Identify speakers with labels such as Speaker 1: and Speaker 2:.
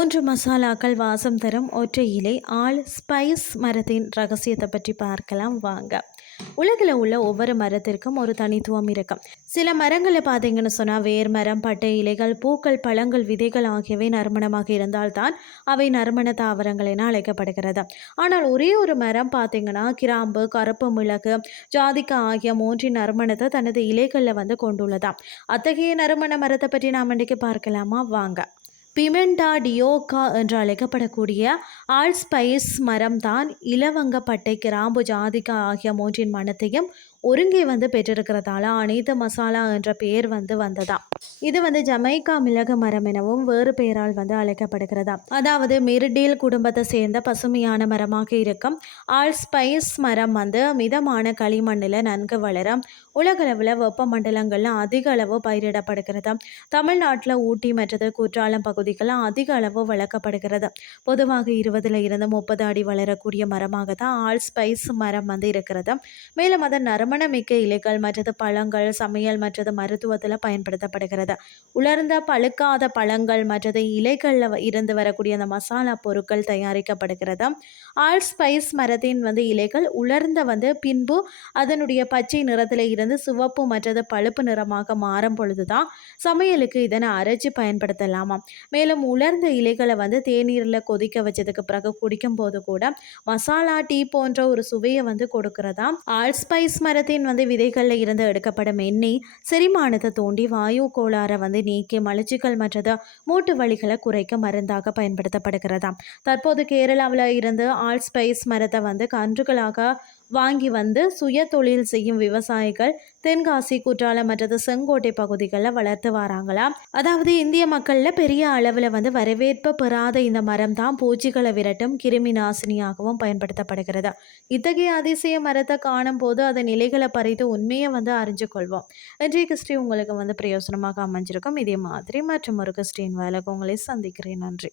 Speaker 1: மூன்று மசாலாக்கள் வாசம் தரும் ஒற்றை இலை ஆள் ஸ்பைஸ் மரத்தின் ரகசியத்தை பற்றி பார்க்கலாம் வாங்க. உலகில் உள்ள ஒவ்வொரு மரத்திற்கும் ஒரு தனித்துவம் இருக்கும். சில மரங்களை பார்த்தீங்கன்னு சொன்னால் வேர் மரம் பட்டை இலைகள் பூக்கள் பழங்கள் விதைகள் ஆகியவை நறுமணமாக இருந்தால்தான் அவை நறுமண தாவரங்கள் என அழைக்கப்படுகிறது. ஆனால் ஒரே ஒரு மரம் பார்த்தீங்கன்னா கிராம்பு கருப்பு மிளகு ஜாதிக்கா ஆகிய மூன்றின் நறுமணத்தை தனது இலைகளில் வந்து கொண்டுள்ளதாம். அத்தகைய நறுமண மரத்தை பற்றி நாம் இன்றைக்கு பார்க்கலாமா? வாங்க. பிமெண்டா டியோகா என்று அழைக்கப்படக்கூடிய ஆல்ஸ்பைஸ் மரம்தான் இலவங்கப்பட்டை கிராம்பு ஜாதிகா ஆகிய மூன்றின் மனத்தையும் ஒருங்கே வந்து பெற்றிருக்கிறதால அனைத்து மசாலா என்ற பெயர் வந்து வந்ததா? இது வந்து ஜமைக்கா மிளகு மரம் எனவும் வேறு பெயரால் வந்து அழைக்கப்படுகிறதா? அதாவது மெரிடேல் குடும்பத்தை சேர்ந்த பசுமையான மரமாக இருக்கும் ஆல்ஸ்பைஸ் மரம் வந்து மிதமான களிமண்ணில் நன்கு வளரும் உலகளவில் வெப்பமண்டலங்களில் அதிக அளவு பயிரிடப்படுகிறது. தமிழ்நாட்டில் ஊட்டி மற்றது குற்றாலம் பகுதி பகுதிகளில் அதிக அளவு வளர்க்கப்படுகிறது. பொதுவாக இருபதுல இருந்து முப்பது அடி வளரக்கூடிய மரமாக தான் ஆல் ஸ்பைஸ் மரம் வந்து இருக்கிறது. மேலும் அதன் நறுமண நறுமணமிக்க இலைகள் மற்றது பழங்கள் சமையல் மற்றது மருத்துவத்தில் பயன்படுத்தப்படுகிறது. உலர்ந்த பழுக்காத பழங்கள் மற்றது இலைகளில் இருந்து வரக்கூடிய அந்த மசாலா பொருட்கள் தயாரிக்கப்படுகிறது. ஆல் ஸ்பைஸ் மரத்தின் வந்து இலைகள் உலர்ந்த வந்து பின்பு அதனுடைய பச்சை நிறத்தில் இருந்து சிவப்பு மற்றது பழுப்பு நிறமாக மாறும் பொழுதுதான் சமையலுக்கு இதனை அரைச்சி பயன்படுத்தலாமா மேலும் உலர்ந்த இலைகளை வந்து தேநீரில் கொதிக்க வச்சதுக்கு பிறகு குடிக்கும் போது கூட மசாலா டீ போன்ற ஒரு சுவையை வந்து கொடுக்கிறதா? ஆல் ஸ்பைஸ் மரத்தின் வந்து விதைகளில் இருந்து எடுக்கப்படும் எண்ணெய் செரிமானத்தை தூண்டி வாயு கோளாறை வந்து நீக்கி மலச்சிக்கல் மற்றது மூட்டு வலிகளை குறைக்க மருந்தாக பயன்படுத்தப்படுகிறதாம் தற்போது கேரளாவில் இருந்து ஆல்ஸ்பைஸ் மரத்தை வந்து கன்றுகளாக வாங்கி வந்து சுய தொழில் செய்யும் விவசாயிகள் தென்காசி குற்றாலம் மற்றது செங்கோட்டை பகுதிகளில் வளர்த்து வராங்களாம் அதாவது இந்திய மக்களில் பெரிய அளவில் வந்து வரவேற்பு பெறாத இந்த மரம் தான் பூச்சிகளை விரட்டும் கிருமி நாசினியாகவும் பயன்படுத்தப்படுகிறது. இத்தகைய அதிசய மரத்தை காணும் போது அதன் இலைகளை பறித்து உண்மையை வந்து அறிஞ்சு கொள்வோம். இன்றைய கிறிஸ்டி உங்களுக்கு வந்து பிரயோசனமாக அமைஞ்சிருக்கும். இதே மாதிரி மற்றும் ஒரு கிறிஸ்டின் வேலைக்கு உங்களை சந்திக்கிறேன். நன்றி.